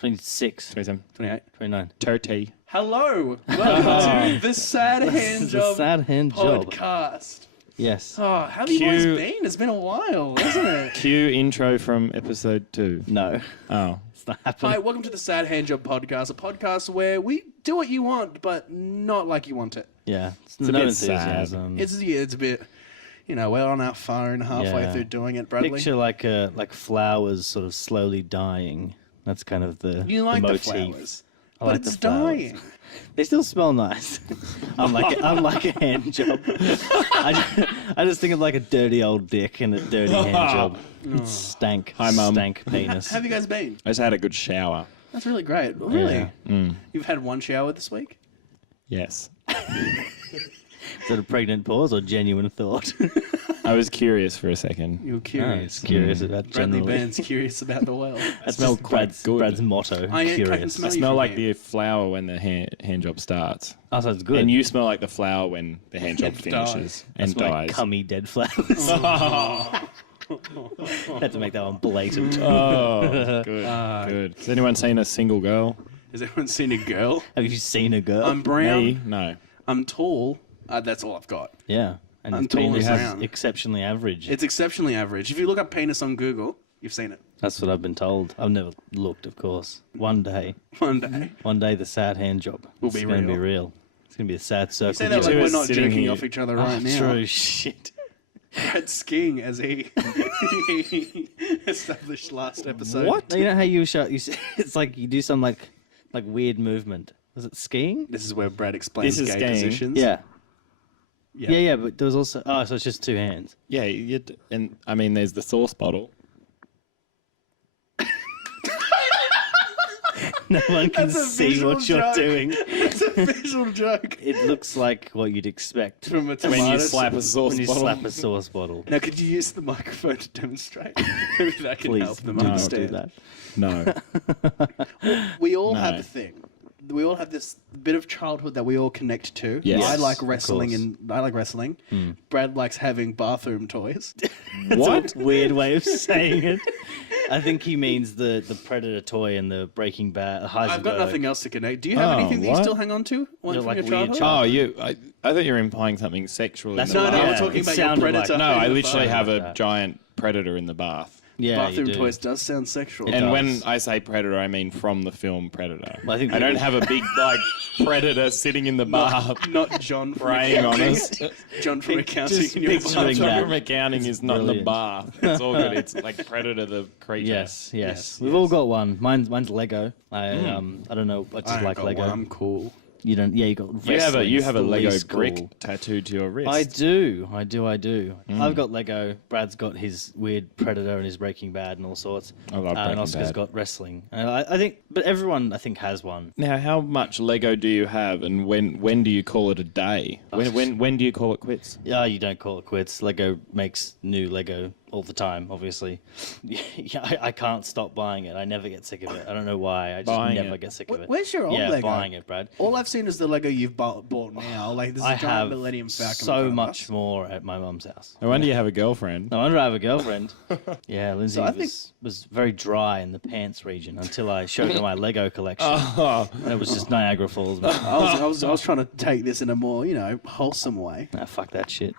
26. 27. 28. 29. 30. Hello. Welcome to the Sad Handjob The Sad Handjob. podcast. Yes. Oh, how have you guys been? It's been a while, hasn't it? Cue intro from episode 2. No. Oh. It's not happening. Hi, welcome to the Sad Handjob podcast, a podcast where we do what you want, but not like you want it. Yeah. It's a no bit enthusiasm. It's a bit, we're on our phone halfway through doing it, Bradley. Picture like flowers sort of slowly dying. That's kind of the You like the motif. flowers, I but like it's the flowers. dying. They still smell nice. unlike a hand job. I just think of like a dirty old dick and a dirty hand job. It's stank. Hi, Mum. Stank penis. How have you guys been? I just had a good shower. That's really great. Really? Yeah. You've had one shower this week? Yes. Is that a pregnant pause or genuine thought? I was curious for a second. You were No, curious. it's curious about Bradley generally. Byrne's curious about the world. That's smell just quite good. Brad's motto. I can Curious. smell I you smell from like here. the flower when the hand job starts. Oh, so it's good. And you smell like the flower when the hand job It finishes That's and my dies. cummy dead flowers. Had to make that one blatant. Oh, good. Good. Has anyone seen a single girl? Has everyone seen a girl? Have you seen a girl? I'm brown. Me? No. I'm tall. That's all I've got. Yeah. And I'm its tall and penis is brown. exceptionally average. It's exceptionally average. If you look up penis on Google, you've seen it. That's what I've been told. I've never looked, of course. One day, One day. the sad hand job Will it's be going to be real. real. It's going to be a sad circle. Say that two like are we're not sitting jerking here. off each other right now. True shit. Brad's skiing as he established last episode. What? You know how you show, it's like you do some like weird movement. Was it skiing? This is where Brad explains This is gay skiing. positions. Yeah. Yeah. Yeah, but there was also... Oh, so it's just two hands. Yeah, and I mean, there's the sauce bottle. No one can That's a see visual what you're joke. doing. It's a visual joke It looks like what you'd expect from a tomato. When you slap a sauce when you bottle. slap a sauce bottle. Now, could you use the microphone to demonstrate? Maybe that can Please help them do not understand. do that. No. We all No. have a thing. We all have this bit of childhood that we all connect to. Yes. I like Of wrestling, course. and I like wrestling. Brad likes having bathroom toys. What? It's a weird way of saying it. I think he means the Predator toy and the Breaking Bad. I've got nothing else to connect. Do you have Oh, anything that you what? still hang on to? One You're from like your weird childhood? Oh, I thought you were implying something sexual. That's in the No, what- no, bath. we're Yeah, talking it about your sounded predator. like- No, I in the literally bath. have a that. giant predator in the bath. Yeah, Bathroom you do. toys does sound sexual. It And does. when I say predator, I mean from the film Predator. Well, I think don't people- have a big predator sitting in the bath Not John from preying on accounting. us. John from accounting just in your picturing bathroom. that. From accounting is not in the brilliant. bath. It's all good. It's like Predator the creature. Yes. Yes, We've all got one. Mine's Lego. I don't know. I I just ain't like got Lego. one. I'm cool. You don't. Yeah, you got. You have a wrestling. you have a It's the Lego least brick cool. tattooed to your wrist. I do. I've got Lego. Brad's got his weird Predator and his Breaking Bad and all sorts. I love And Breaking Oscar's Bad. got wrestling. I think, but everyone I think has one. Now, how much Lego do you have, and when do you call it a day? When do you call it quits? Yeah, you don't call it quits. Lego makes new Lego all the time, obviously. Yeah, I can't stop buying it. I never get sick of it. I don't know why. I just Buying never it. get sick of it. Where's your old yeah, Lego? buying it, Brad. All I've seen is the Lego you've bought now. Like there's a I giant have Millennium Falcon. in so front of much us. more at my mum's house. No wonder you have a girlfriend. No wonder I have a girlfriend. Yeah, Lindsay So I think- was very dry in the pants region until I showed her my Lego collection. Oh, And it was just Niagara Falls. I was trying to take this in a more wholesome way. Nah, fuck that shit.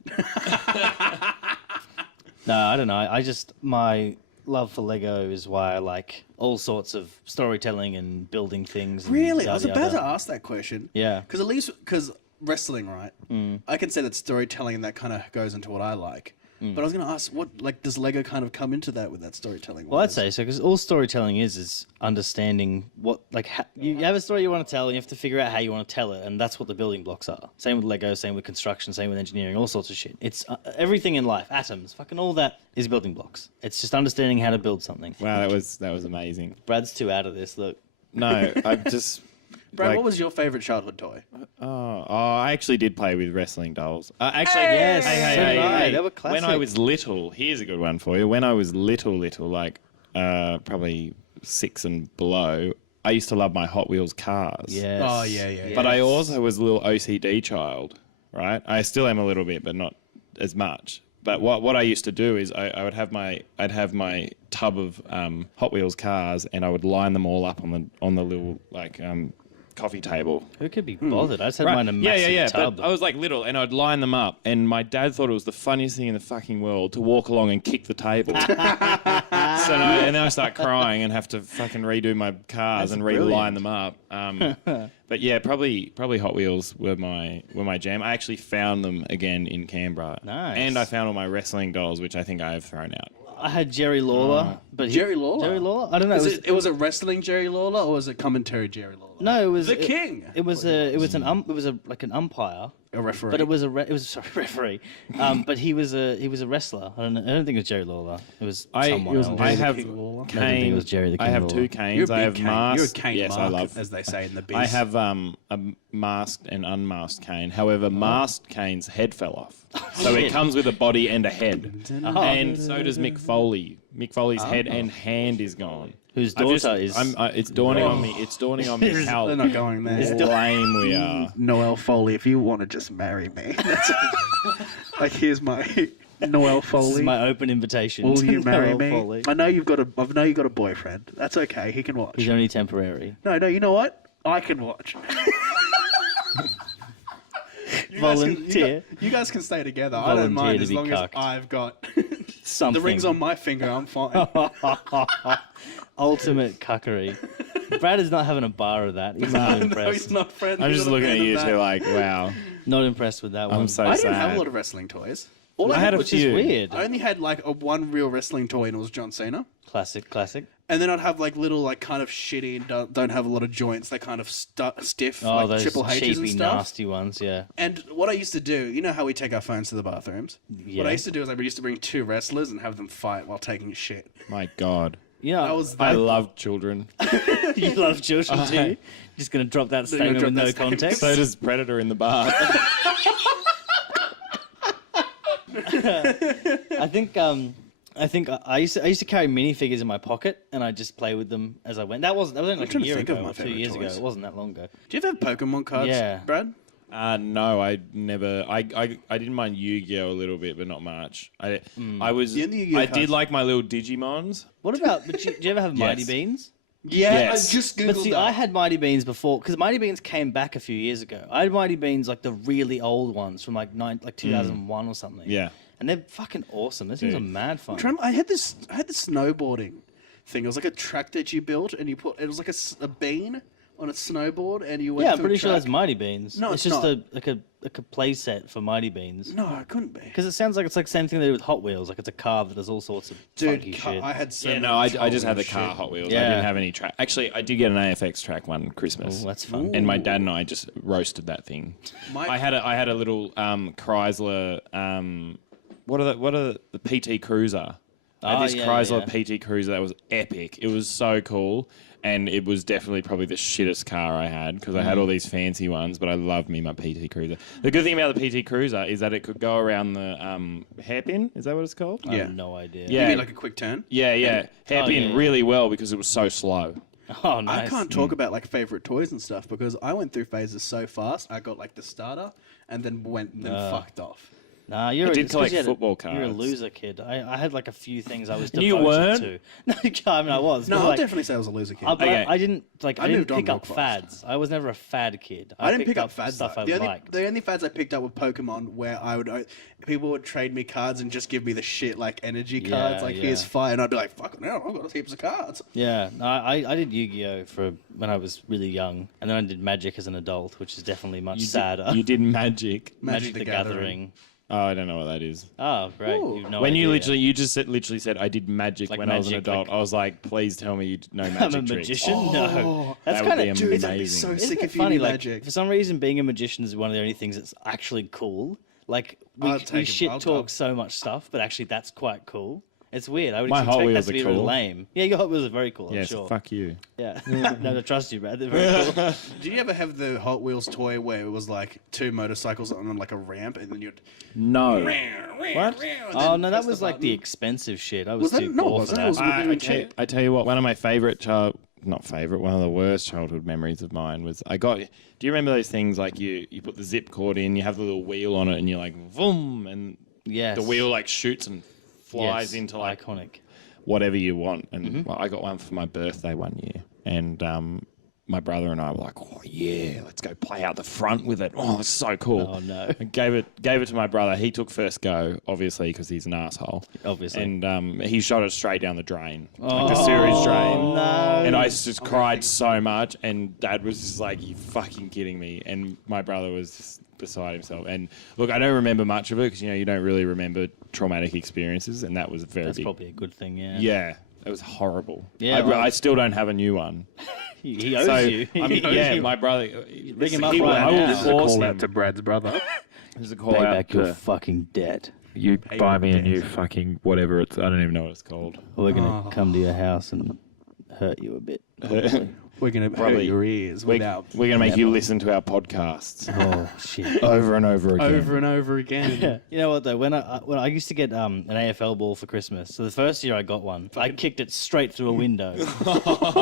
No, I don't know. I just my love for Lego is why I like all sorts of storytelling and building things. And Really, I was yada, about yada. to ask that question. Yeah. Because wrestling, right? I can say that storytelling and that kind of goes into what I like. But I was going to ask, does Lego kind of come into that with that storytelling? Well, I'd say so because all storytelling is understanding what you have a story you want to tell and you have to figure out how you want to tell it, and that's what the building blocks are. Same with Lego, same with construction, same with engineering, all sorts of shit. It's everything in life, atoms, fucking all that is building blocks. It's just understanding how to build something. wow, that was amazing. Brad's too out of this. Look, No, I just. Brad, like- what was your favorite childhood toy? I actually did play with wrestling dolls. Actually, Yes, hey, so hey, did I. hey. They were When I classic. was little, here's a good one for you. When I was little, like probably 6 and below, I used to love my Hot Wheels cars. yes. Oh, yeah. But I also was a little OCD child, right? I still am a little bit, but not as much. But what I used to do is I'd have my tub of Hot Wheels cars, and I would line them all up on the little coffee table. Who could be bothered? I just had mine in a massive tub. But I was like little, and I'd line them up, and my dad thought it was the funniest thing in the fucking world to walk along and kick the table. And then I start crying and have to fucking redo my cars That's and brilliant. reline them up. But yeah, probably Hot Wheels were my jam. I actually found them again in Canberra. Nice. And I found all my wrestling dolls, which I think I have thrown out. I had Jerry Lawler, but Jerry Lawler? Jerry Lawler. I don't know. Was it wrestling Jerry Lawler or was it commentary Jerry Lawler? No, it was The King. It was like an umpire, A referee. but it was referee. But he was a wrestler. I don't think it was Jerry Lawler. It was someone else. I have King Lawler? I don't think it was Jerry the King I have Lawler. two You're a canes. I big have cane. masked. You're a cane yes, mark, I love. as they say in the biz. I have a masked and unmasked cane. However, masked cane's head fell off. So it shit. comes with a body and a head. Oh. And so does Mick Foley. Mick Foley's head and hand is gone. Whose I've daughter is? it's dawning on me. It's dawning on me how They're not going there. lame we are. Noelle Foley, if you want to just marry me, that's like here's my Noelle This Foley. is my open invitation. Will to you marry Noel me? Foley. I know you've got a boyfriend. That's okay. He can watch. He's only temporary. No, you know what? I can watch. Volunteer. You guys can stay together. I don't Volunteer mind to as be long cucked. as I've got Something. the rings on my finger. I'm fine. Ultimate cuckery. Brad is not having a bar of that. He's not No, impressed. he's not friendly. I'm just Not a looking fan at you of two that. like, wow. Not impressed with that one. I'm so I sad. didn't have a lot of wrestling toys. All I had a which few. is weird. I only had like one real wrestling toy, and it was John Cena. Classic. And then I'd have like little, like kind of shitty and don't have a lot of joints. They kind of stiff, Oh, like those Triple H's and cheapy, stuff. nasty ones. Yeah. And what I used to do, you know how we take our phones to the bathrooms? Yeah. What I used to do is I used to bring two wrestlers and have them fight while taking a shit. My God. You know, That was I that. love children. you love children too. Just gonna drop that They're gonna statement with drop no that statement. context. So does Predator in the bar. I think I used to carry minifigures in my pocket and I just play with them as I went. That was only like a trying to year think of ago my or 2 favourite years ago. toys. It wasn't that long ago. Do you ever have Pokemon cards, Yeah. Brad? No, I never. I didn't mind Yu-Gi-Oh a little bit, but not much. I was. Yeah, the Yu-Gi-Oh I cards. did like my little Digimons. What about? But do you ever have Mighty Yes. Beans? Yeah, Yes. I just googled But see, that. I had Mighty Beans before because Mighty Beans came back a few years ago. I had Mighty Beans like the really old ones from like 2001 or something. Yeah. and they're fucking awesome. Those things are Dude. mad fun. I had this snowboarding thing. It was like a track that you built, and it was like a bean on a snowboard, and you went. Yeah, I'm through a pretty sure track. that's Mighty Beans. No, it's it's just not. a play set for Mighty Beans. No, it couldn't be. Because it sounds like it's like the same thing they do with Hot Wheels. Like it's a car that does all sorts of funky Dude, shit. I had so Yeah, many no, I just had the shit. car Hot Wheels. I Yeah. didn't have any track. Actually, I did get an AFX track one Christmas. Oh, that's fun. And my dad and I just roasted that thing. I had a little Chrysler. What are the PT Cruiser? I had this Chrysler PT Cruiser that was epic. It was so cool, and it was definitely probably the shittest car I had because I had all these fancy ones. But I loved me my PT Cruiser. The good thing about the PT Cruiser is that it could go around the hairpin. Is that what it's called? I Yeah. have no idea. You Yeah. mean like a quick turn? Yeah. Hairpin yeah. really well because it was so slow. Oh, nice. I can't talk about like favorite toys and stuff because I went through phases so fast. I got like the starter and then fucked off. Nah, you're I did it's 'cause collect you had football You're a cards. loser, kid. I had like a few things I was You devoted weren't? to. No, I mean I was. No, but, I'll like, definitely say I was a loser kid. but Okay. I didn't like. I, I didn't moved on pick real up fast. fads. I was never a fad kid. I didn't picked pick up fads stuff though. I liked. The only fads I picked up were Pokemon, where people would trade me cards and just give me the shit like energy cards, Yeah, like yeah. here's fire, and I'd be like, fuck no, I've got heaps of cards. Yeah, no, I did Yu-Gi-Oh for when I was really young, and then I did Magic as an adult, which is definitely much sadder. You did Magic. Magic the Gathering. Oh, I don't know what that is. Oh, great! Ooh. You've no When idea. you just literally said I did magic Like when I was an magic, adult, like- I was like, please tell me you know magic I'm a tricks. magician. Oh, No, that's that would kind be of Dude, that'd be amazing. so Isn't sick it if you funny? knew Like, magic. for some reason, being a magician is one of the only things that's actually cool. Like I'll we take it. shit I'll- talk so much stuff, but actually that's quite cool. It's weird. I would My Hot expect that Wheels to be are a little cool. lame. Yeah, your Hot Wheels are very cool. I'm Yes, sure. fuck you. Yeah, no, I trust you, Brad. They're very cool. Did you ever have the Hot Wheels toy where it was like two motorcycles on like a ramp, and then you'd No. what? Oh no, that was like the expensive shit. I was, Was that- too no, poor for wasn't it? that. It was- I tell you what, one of my favorite one of the worst childhood memories of mine was do you remember those things like you put the zip cord in, you have the little wheel on it, and you're like, vroom, and Yes. The wheel like shoots and flies Yes, into like iconic. whatever you want. And well, I got one for my birthday one year, and my brother and I were like, "Oh yeah, let's go play out the front with it." Oh, it's so cool. Oh no. I gave it to my brother. He took first go, obviously, because he's an asshole. Obviously. And he shot it straight down the drain, like the sewage drain. No. And I just cried so much, and Dad was just like, "You fucking kidding me?" And my brother was just beside himself. And look, I don't remember much of it because you don't really remember traumatic experiences, and that was very That's big. probably a good thing, yeah. Yeah, it was horrible. Yeah, I still don't have a new one. He owes you. My brother. Ring him up he will- right I will now. This is a force call him. out to Brad's brother. This is a call Pay out back your to fucking debt. You buy me a debt. new fucking whatever it's. I don't even know what it's called. We're going to come to your house and hurt you a bit. Probably. We're going to hurt Probably. your ears We're without going to make you listen to our podcasts Oh, shit. over and over again. over and over again. You know what though? When I used to get an AFL ball for Christmas, so the first year I got one, I kicked it straight through a window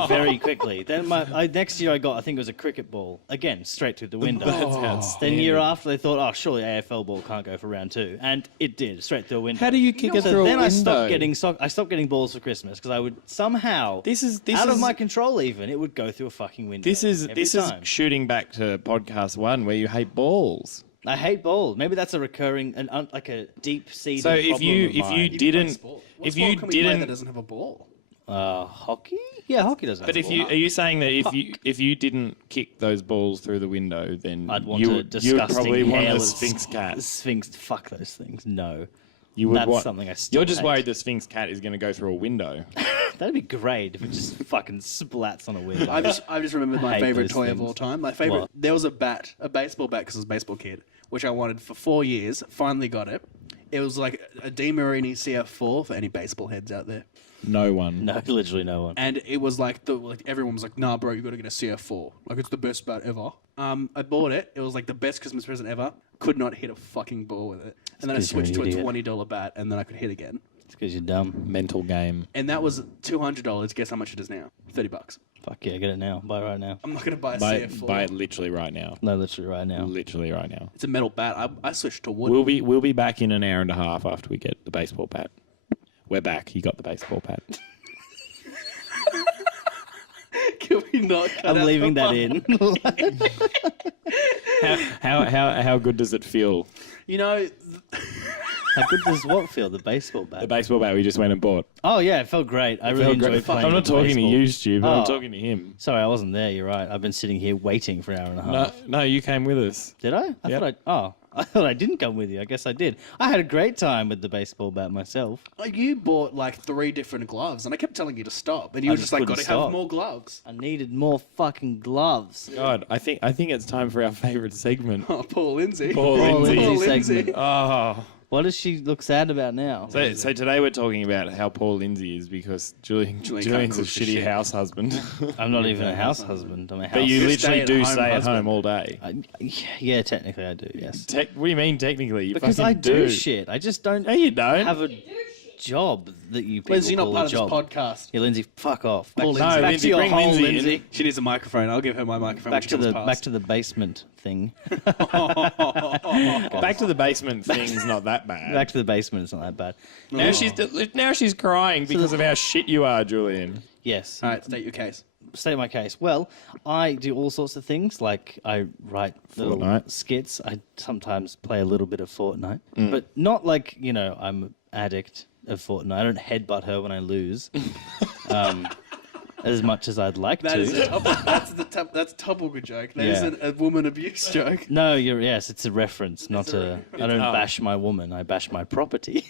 very quickly. Then next year I think it was a cricket ball, again straight through the window. That's outstanding. Then year after they thought, oh surely AFL ball can't go for round 2, and it did straight through a window. How do you kick it So through a then window? I stopped getting balls for Christmas because I would somehow This is out of my control even it would go through a fucking window. This is every time. shooting back to podcast 1 where you hate balls. I hate balls. Maybe that's a recurring like a deep-seated So problem if you of mine. didn't What if sport you can we play didn't that doesn't have a ball? Hockey? Yeah, hockey doesn't. but have if a you ball. are you saying that if you didn't kick those balls through the window, then I'd want you a would disgusting probably want a hairless Sphinx cat. Sphinx, fuck those things. No, You would that's want something I still You're just hate. worried the Sphinx cat is going to go through a window. That'd be great if it just fucking splats on a window. I just remembered my hate favorite those toy of things. all time. My favorite. What? There was a baseball bat, because I was a baseball kid, which I wanted for 4 years. Finally got it. It was like a Di Marini CF4 for any baseball heads out there, No one. No, literally no one. and it was like everyone was like, "Nah, bro, you got to get a CF4. Like it's the best bat ever." I bought it. It was like the best Christmas present ever. Could not hit a fucking ball with it, and then I 'cause you're an switched to a idiot. $20 bat, and then I could hit again. It's because you're dumb. Mental game. And that was $200. Guess how much it is now? $30. Fuck yeah, get it now. Buy it right now. I'm not gonna buy a Buy CF4. it literally right now. No, literally right now. Literally right now. It's a metal bat. I switched to wood. We'll be back in an hour and a half after we get the baseball bat. We're back. You got the baseball bat. Can we not? Cut I'm out leaving the that part? in. How good does it feel? You know, How good does what feel? The baseball bat. The baseball bat we just went and bought. Oh yeah, it felt great. I really enjoyed playing. I'm not talking baseball. to you, Stu, but I'm Oh. talking to him. Sorry, I wasn't there. You're right. I've been sitting here waiting for an hour and a half. No, you came with us. Did I? Yep. I thought I didn't come with you. I guess I did. I had a great time with the baseball bat myself. you bought like 3 different gloves, and I kept telling you to stop, and you I were just just like, couldn't "Got to have stop. more gloves." I needed more fucking gloves. God, I think it's time for our favourite segment. Oh, Paul Lindsay. Paul Paul Lindsay. Lindsay Lindsay. segment. Oh. What does she look sad about now? So today we're talking about how Paul Lindsay is because Julian's can't a cook for shitty shit. house husband. I'm not even a house husband. I'm a house. But you You're literally do stay-at-home stay at husband. home all day. Yeah, technically I do. Yes. What do you mean technically? You Because fucking I do shit. I just don't No, you don't. have a job that you people Lindsay, you're not call part a of this job. podcast. Yeah, Lindsay, fuck off. Paul Back Lindsay. to Lindsay, your bring hole, Lindsay in. Lindsay. She needs a microphone. I'll give her my microphone. Back when she to comes the past. back to the basement thing. Back to the basement thing's not that bad. Back to the basement. It's not that bad. Now she's crying because of how shit you are, Julian. Yes. All right, state your case. State my case. Well, I do all sorts of things. Like I write little Fortnite. skits. I sometimes play a little bit of Fortnite, but not like I'm an addict of Fortnite. I don't headbutt her when I lose, as much as I'd like That to. is that's a Tupperware joke. That Yeah. not a woman abuse joke. No, yes, it's a reference, not a. I don't bash my woman. I bash my property.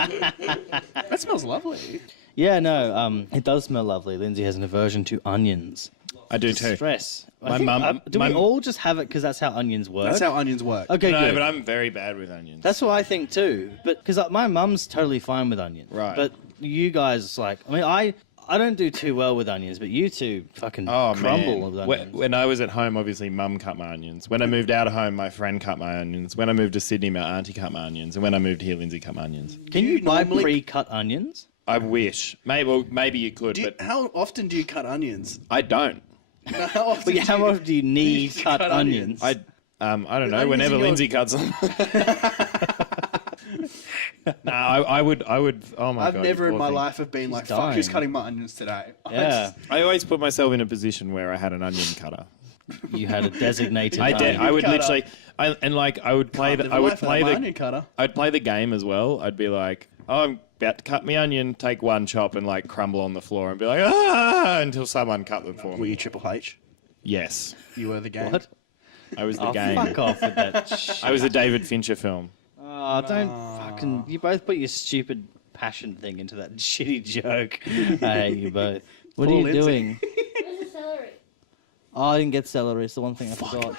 That smells lovely. Yeah, no, it does smell lovely. Lindsay has an aversion to onions. I do too. Stress. My mum- Do we all just have it because that's how onions work? That's how onions work. Okay, No, good. but I'm very bad with onions. That's what I think too. But because my mum's totally fine with onions. Right. But you guys, I don't do too well with onions, but you two fucking Oh, crumble man. with onions. When I was at home, obviously, Mum cut my onions. When I moved out of home, my friend cut my onions. When I moved to Sydney, my auntie cut my onions. And when I moved here, Lindsay cut my onions. Can you you buy normally- pre-cut onions? I wish. Maybe you could, but How often do you cut onions? I don't. How often? But how often do you need cut cut onions? I I don't know. I'm Whenever using Lindsay cuts them. No, I would. Oh my I've god! never you in poor my thing. life have been like, fuck, dying. who's cutting my onions today? Yeah, I always put myself in a position where I had an onion cutter. you had a designated. I onion. I would cutter. literally. I would play the. Live I a would life play without my the. onion cutter. I'd play the game as well. I'd be like, oh, I'm about to cut my onion. Take one chop and like crumble on the floor and be like, until someone cut them for Were me. you Triple H? Yes, You were the game. What? I was the Oh, game. fuck off with that shit. I was a David Fincher film. Oh, don't fucking... You both put your stupid passion thing into that shitty joke. I hate you both. What Poor are you Lindsay. doing? Where's the celery? Oh, I didn't get celery. It's the one thing I forgot.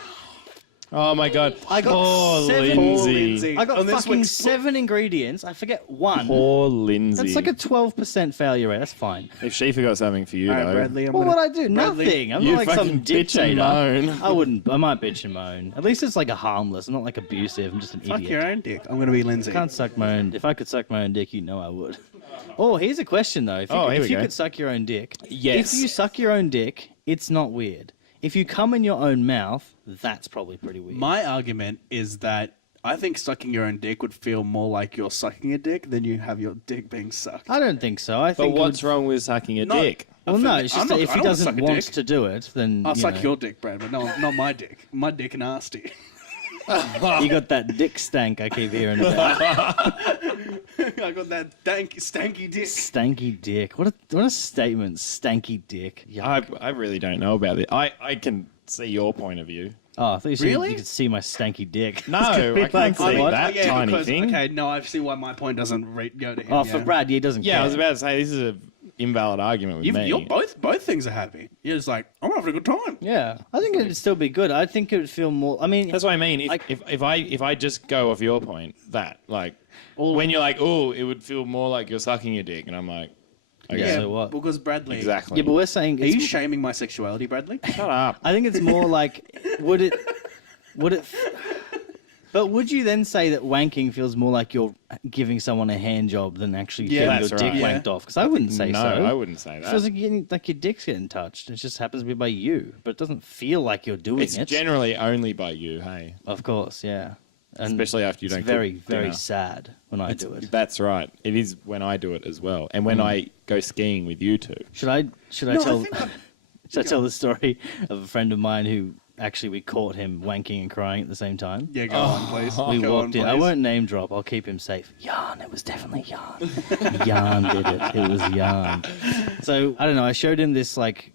Oh my god! I got Poor seven- Poor Lindsay. Lindsay. I got On this fucking week's- 7 ingredients. I forget one. Poor Lindsay. That's like a 12% failure rate. That's fine. If she forgot something for you, All right, though. Bradley, I'm What gonna... would I do? Bradley, Nothing. I'm you not like some fucking bitch and dictator. moan. I wouldn't. I might bitch and moan. At least it's like a harmless. I'm not like abusive. I'm just an Fuck idiot. your own dick. I'm going to be Lindsay. Can't suck my own. If I could suck my own dick, you know I would. Oh, here's a question though. If you, Oh, could, here if we you go. could suck your own dick, Yes. If you suck your own dick, it's not weird. If you come in your own mouth, that's probably pretty weird. My argument is that I think sucking your own dick would feel more like you're sucking a dick than you have your dick being sucked. I don't think so. I But think. what's wrong with sucking a No. dick? Well, no. It's just I'm that not- if I he don't wanna doesn't suck a want dick. to do it, then I'll you suck know, your dick, Brad, but no, not my dick. My dick nasty. You got that dick stank I keep hearing about. I got that stanky dick. Stanky dick. What a statement. Stanky dick. Yuck. I really don't know about it. I can see your point of view. Oh, I thought you said Really? you could see my stanky dick. No, It's gonna be I can't see what? that tiny because, thing. Okay, no, I see why my point doesn't go to him. Oh, for Brad, he doesn't Yeah, care. I was about to say this is a invalid argument with me. You're both things are happy. You're just like, I'm having a good time. Yeah, I think it'd still be good. I think it would feel more. I mean, That's what I mean. Like- If I just go off your point, that like when you're like, oh, it would feel more like you're sucking your dick, and I'm like, okay, Yeah, so what? Because Bradley. exactly. yeah, but we're saying. Are you It's, shaming my sexuality, Bradley? Shut up. I think it's more like, would it? But would you then say that wanking feels more like you're giving someone a hand job than actually Yeah, getting your that's dick right. wanked off? Because I wouldn't say no, so. I wouldn't say It feels that. like your dick's getting touched. It just happens to be by you, but it doesn't feel like you're doing It's it. generally only by you, hey. Of course, yeah. And Especially after you it's don't. very, cook very dinner. sad when I do it. That's right. It is when I do it as well, and when I go skiing with you two. Should I No, I tell? think I'm- Should I tell the story of a friend of mine who actually we caught him wanking and crying at the same time? Yeah, go on, please. We Go walked on, in. I please. won't name drop. I'll keep him safe. Jan, it was definitely Jan. Jan did it. It was Jan. So I don't know. I showed him this like.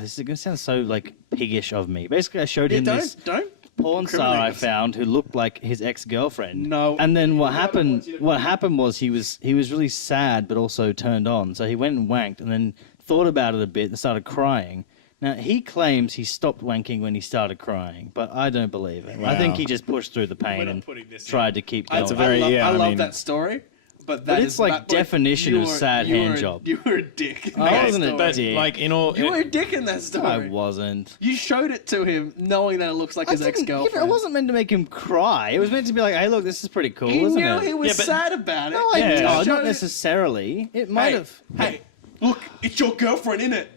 This is gonna sound so like piggish of me. Basically, I showed Yeah, him this don't. porn star I incriminate us. found who looked like his ex-girlfriend. No. And then what happened? What happened was he was really sad but also turned on. So he went and wanked and then thought about it a bit and started crying. Now he claims he stopped wanking when he started crying, but I don't believe it. I think Wow. he just pushed through the pain not and putting this in. tried to keep going. It's a very- I I love mean- that story, but that But it's is like that- definition you of were- sad you were hand a- job. You were a dick. in I that wasn't a story. But dick. like in all, You were a dick in that story. I wasn't. You showed it to him knowing that it looks like his I didn't- ex-girlfriend. It wasn't meant to make him cry. It was meant to be like, hey, look, this is pretty cool, He isn't knew it? he was Yeah, but- sad about it. No, I Yeah. no, Showed not it- necessarily. It might Hey, have. hey, look, it's your girlfriend, innit?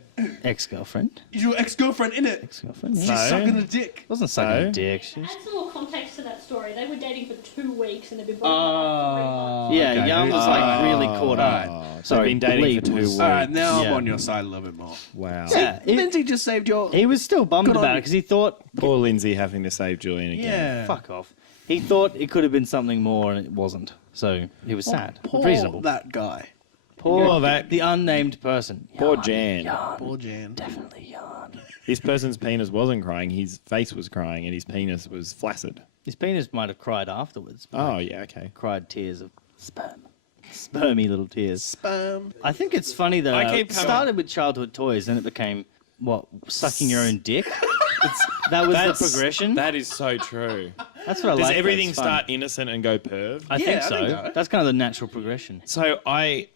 Ex-girlfriend. It's your ex-girlfriend, innit? Ex-girlfriend. She's Yeah. No. sucking a dick. Wasn't sucking a No. dick. She was... Add some more context to that story. They were dating for 2 weeks and they've been broken up for 3 months. Yeah, okay. Young was like really caught up. Alright. Sorry, They've been dating Lee for 2 was- weeks. All right, now Yeah. I'm on your side a little bit more. Wow. Yeah, Lindsay just saved your... he was still bummed Good on about it you. because he thought, Poor Lindsay having to save Julian again. Yeah. fuck off. He thought it could have been something more and it wasn't. So he was sad. Poor Reasonable. that guy. Poor that- the unnamed person. Poor Jan. Jan. Poor Jan. Definitely Jan. This person's penis wasn't crying. His face was crying, and his penis was flaccid. His penis might have cried afterwards. but Oh yeah, okay. cried tears of sperm. Spermy little tears. Spam. I think it's funny though. I keep It coming- started with childhood toys, then it became what? Sucking your own dick. That was the progression. That is so true. That's what I Does like. everything That's fun. start innocent and go perv? I Yeah, think I so. think so. That's kind of the natural progression. So I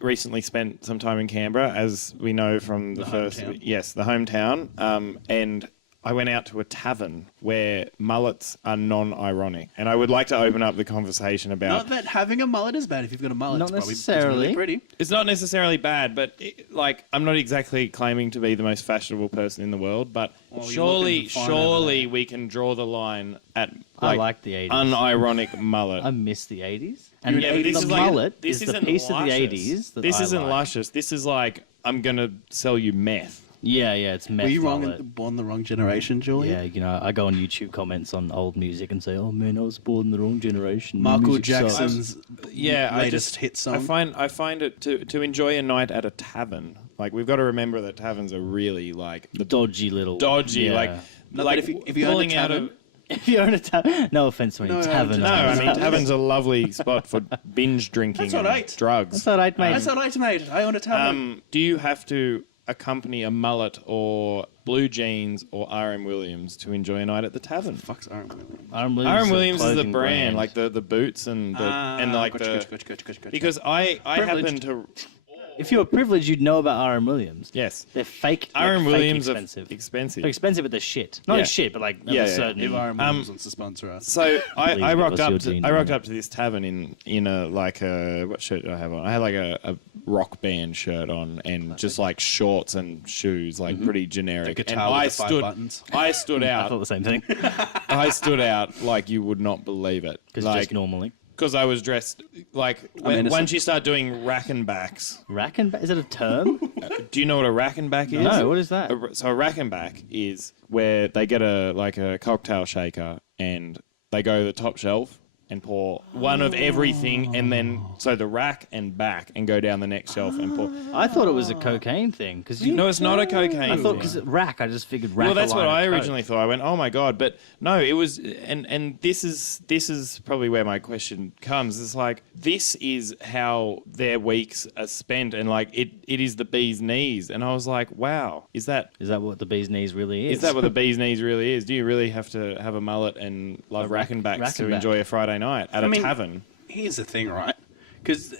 recently spent some time in Canberra, as we know from the first hometown. yes, the hometown. And I went out to a tavern where mullets are non-ironic. And I would like to open up the conversation about... Not that having a mullet is bad. If you've got a mullet, Not it's necessarily. really pretty. It's not necessarily bad, but I'm not exactly claiming to be the most fashionable person in the world, but Well, you're surely looking fine over there. we can draw the line at I like the 80s. unironic mullet. I miss the 80s. And Yeah, but this the is like- mullet this is the isn't piece of the luscious. 80s that This I isn't like. luscious. This is like, I'm going to sell you meth. Yeah, it's meth Were you wrong mullet. and born the wrong generation, Julian? Yeah, I go on YouTube comments on old music and say, "Oh man, I was born in the wrong generation. Michael Music sucks." Jackson's latest hit song. I find it to enjoy a night at a tavern. Like, we've got to remember that taverns are really like the dodgy little, dodgy, yeah. like No, like but if you own a pulling out tavern- of. If you're in a tavern, no offense to any No, tavern. No, I owners. mean taverns are a lovely spot for binge drinking That's all and right. drugs. That's all right, mate. That's all right, mate. I own a tavern. Do you have to accompany a mullet or blue jeans or R.M. Williams to enjoy a night at the tavern? Fuck's R.M. Williams. R.M. R.M. Williams is the clothing brand, like the boots and like gotcha. because I happen Privileged. to If you were privileged, you'd know about R.M. Williams. yes They're fake. R.M. fake Williams expensive. are expensive. They're expensive, but they're shit. Not Yeah. shit, but like of Yeah, a yeah. certain. If R.M. Williams wants to sponsor us. So I Believe rocked it, up what's your to gene? I rocked up to this tavern in a like a what shirt did I have on? I had like a rock band shirt on and just like shorts and shoes, like pretty generic. The And guitar with I the 5 stood buttons. I stood I out. thought the same thing. I stood out like you would not believe it. Because Like just normally. because I was dressed like innocent. once you start doing rack and backs. Rack and back? Is it a term? Do you know what a rack and back is? No, what is that? So a rack and back is where they get a cocktail shaker and they go to the top shelf and pour one of everything, and then so the rack and back and go down the next shelf and pour. I thought it was a cocaine thing. Because you No, it's not a cocaine. I thought thing. because rack, I just figured rack. Well, that's a what line I of coke. originally thought. I went, oh my god, but no, it was, and this is probably where my question comes. It's like this is how their weeks are spent, and like it is the bee's knees, and I was like, wow, is that what the bee's knees really is? is that what the bee's knees really is? Do you really have to have a mullet and love rack and backs rack to and back. enjoy a Friday night at a tavern? Here's the thing, right? Because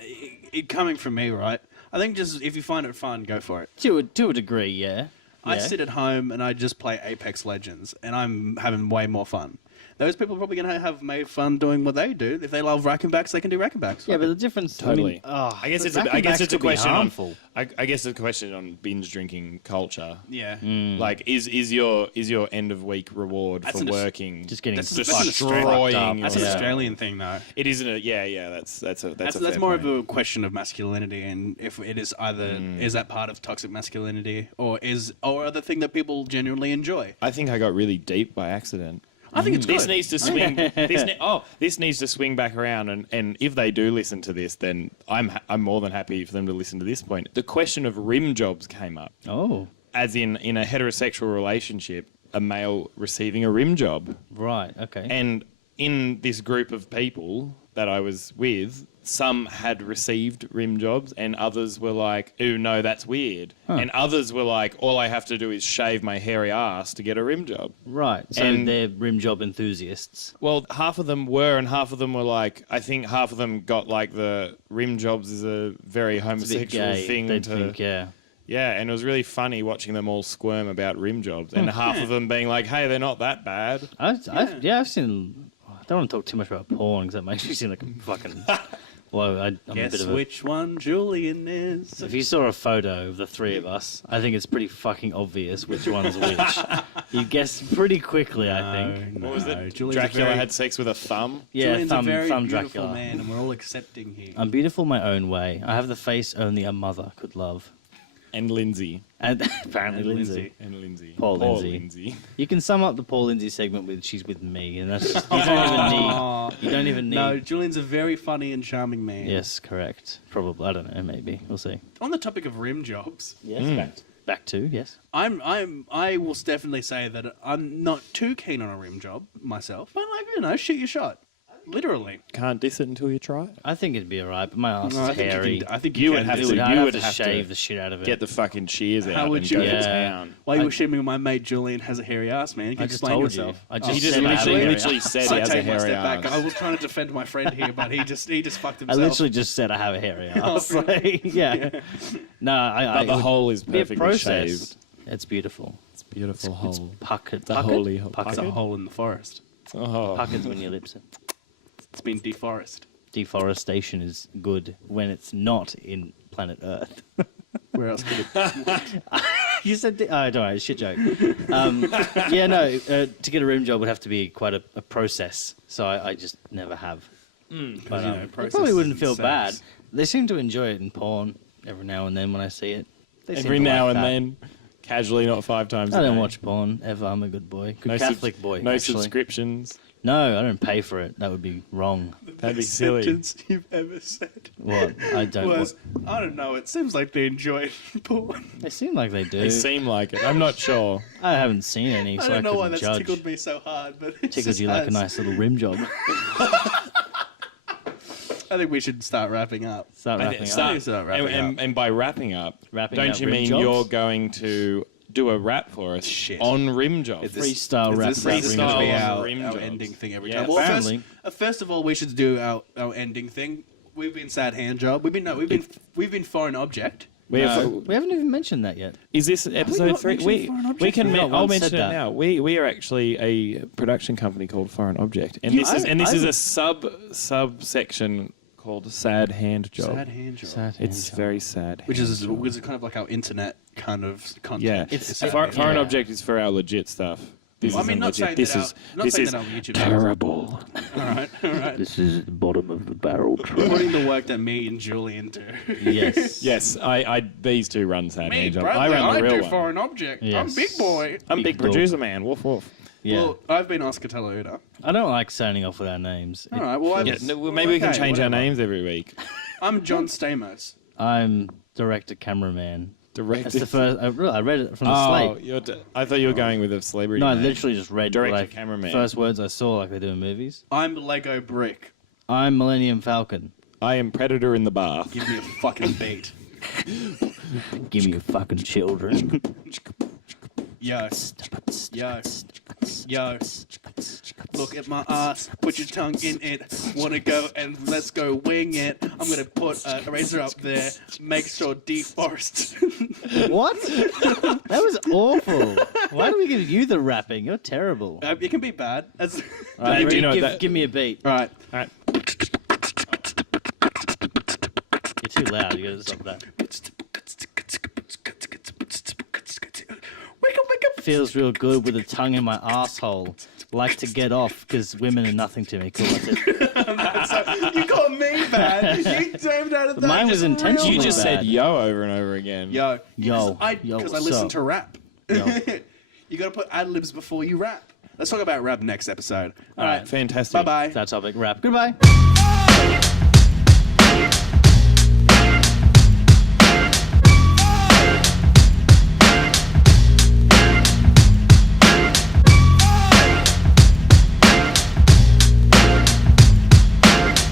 it coming from me, right? I think just if you find it fun, go for it. To a degree, yeah. I Yeah. sit at home and I just play Apex Legends, and I'm having way more fun. Those people are probably going to have made fun doing what they do. If they love rack and backs, they can do rack and backs. Yeah, but the difference. Totally. I guess it's rack a, and I guess backs it's a could be question on harmful. I guess it's a question on binge drinking culture. Yeah. Like, is your end of week reward That's for an- working? Just getting That's fucked destroying up. That's your- an Yeah. Australian thing, though. It isn't a yeah. That's a That's fair more point. of a question of masculinity, and if it is either is that part of toxic masculinity, or the thing that people genuinely enjoy. I think I got really deep by accident. I think it's This good. needs to swing. This needs to swing back around, and if they do listen to this, then I'm more than happy for them to listen to this point. The question of rim jobs came up, Oh, as in a heterosexual relationship, a male receiving a rim job, right. Okay. and in this group of people that I was with, some had received rim jobs, and others were like, "Ooh, no, that's weird," and others were like, "All I have to do is shave my hairy ass to get a rim job." right. So and- they're rim job enthusiasts. Well, half of them were, and half of them were like, I think half of them got like the rim jobs is a very It's a bit homosexual gay. thing They'd to. think, yeah. Yeah, and it was really funny watching them all squirm about rim jobs, and half of them being like, "Hey, they're not that bad." I've seen. I don't want to talk too much about porn because that makes me seem like a fucking. Well, I'm a bit Guess of a. which one Julian is. If you saw a photo of the three of us, I think it's pretty fucking obvious which one's which. You guess pretty quickly, I think. What was it? Julian's Dracula a very, had sex with a thumb. Yeah, Julian's thumb, a very thumb beautiful Dracula. man, and we're all accepting here. I'm beautiful my own way. I have the face only a mother could love. And Lindsay. And apparently And Lindsay. Lindsay. And Lindsay. Poor Lindsay. You can sum up the Paul Lindsay segment with "she's with me," and that's just, you don't even need. No, Julian's a very funny and charming man. Yes, correct. Probably. I don't know. Maybe we'll see. On the topic of rim jobs, Yes. Back to yes. I will definitely say that I'm not too keen on a rim job myself, but shoot your shot. Literally. Can't diss it until you try it. I think it'd be alright, but my ass No, is I think hairy. you can You would have It to. would, I'd You have would to have shave to the shit out of it. get the fucking shears out How would and you- go to Yeah. town. While you were shooting, my mate Julian has a hairy ass, man. You can I just explain told yourself. you. I He just just said I had a hairy literally ass. said I he has a take my hairy step back. I ass. was trying to defend my friend here, but he just fucked I himself. literally just said I have a hairy ass. Like, yeah. No, But the hole is be a perfectly process. shaved. It's beautiful. Beautiful hole. Puckered. The holy hole. It's a hole in the forest. Oh. Puckered when your lips. It's been deforested. Deforestation is good when it's not in planet Earth. Where else could it? You said, don't worry, shit joke. Yeah, no, to get a rim job would have to be quite a process, so I just never have. But I probably wouldn't feel bad. They seem to enjoy it in porn every now and then when I see it. They seem Every to now like and that. then. Casually, not 5 times a I day. don't watch porn ever. I'm a good boy. Good Catholic boy. No actually. subscriptions. No, I don't pay for it. That would be wrong. That'd be silly. Sentence you've ever said What? I don't. was, I don't know. It seems like they enjoy porn. They seem like they do. They seem like it. I'm not sure. I haven't seen any, so I don't know why couldn't that's judge. tickled me so hard, but it Tickled just you like a has. nice little rim job. I think we should start wrapping up. Start And wrapping start- up. Start wrapping and, up. and by wrapping up, Wrapping don't up you rim mean jobs? you're going to do a rap for us Shit. on rim job? Is this- Freestyle rap. This is Freestyle going to be on our, rim our jobs. ending thing every Yeah. time. Well, Apparently. first of all, we should do our ending thing. We've been Sad Handjob. We've been Foreign Object. We have- We haven't even mentioned that yet. Is this episode not 3? mentioned Foreign Object? We can. We've not I'll once mention said it that. now. We are actually a production company called Foreign Object, and You- this is I- a subsection called Sad Handjob. Sad Handjob. Sad It's Handjob. very sad. Which is handjob. kind of like our internet kind of content. Yeah, It's- Foreign yeah. Object is for our legit stuff. This Well, I isn't mean, not legit. saying This that is not this saying is that our YouTube terrible. All right, all right. This is the bottom of the barrel truck. Putting the work that me and Julian do. Yes. Yes, I these two run Sad Me, Handjob. Bradley, I run I the real do one. Foreign Object. I'm Yes. big boy. I'm Big big dog. producer man. Woof woof. Yeah. Well, I've been Oscar Teleuda. I don't like signing off with our names. All right, well, Yeah, I've, no, well, maybe we can okay, change our whatever. names every week. I'm John Stamos. I'm director, cameraman. That's Director. the first. I read it from the Oh, slate. I thought you were going with a celebrity. No, I name. literally just read Director, like cameraman. first words I saw, like they do in movies. I'm Lego Brick. I'm Millennium Falcon. I am Predator in the bath. Give me a fucking beat. Give me your fucking children. Yo, yo, yo. Look at my ass. Put your tongue in it. Wanna go and let's go wing it. I'm gonna put a razor up there. Make sure deforest. What? That was awful. Why do we give you the rapping? You're terrible. It can be bad. That's... All right, do ready? you know give, that- give me a beat. All right. All right. You're too loud. You gotta stop that. Feels real good with a tongue in my asshole. Like to get off because women are nothing to me. Cool, that's it. You called me bad. You aimed out of that. Mine was just real intentional. You just bad. said yo over and over again. Yo. Yo. Because I What's listen up? to rap. Yo. You gotta put ad libs before you rap. Let's talk about rap next episode. All right. Fantastic. Bye bye. That topic. Rap. Goodbye.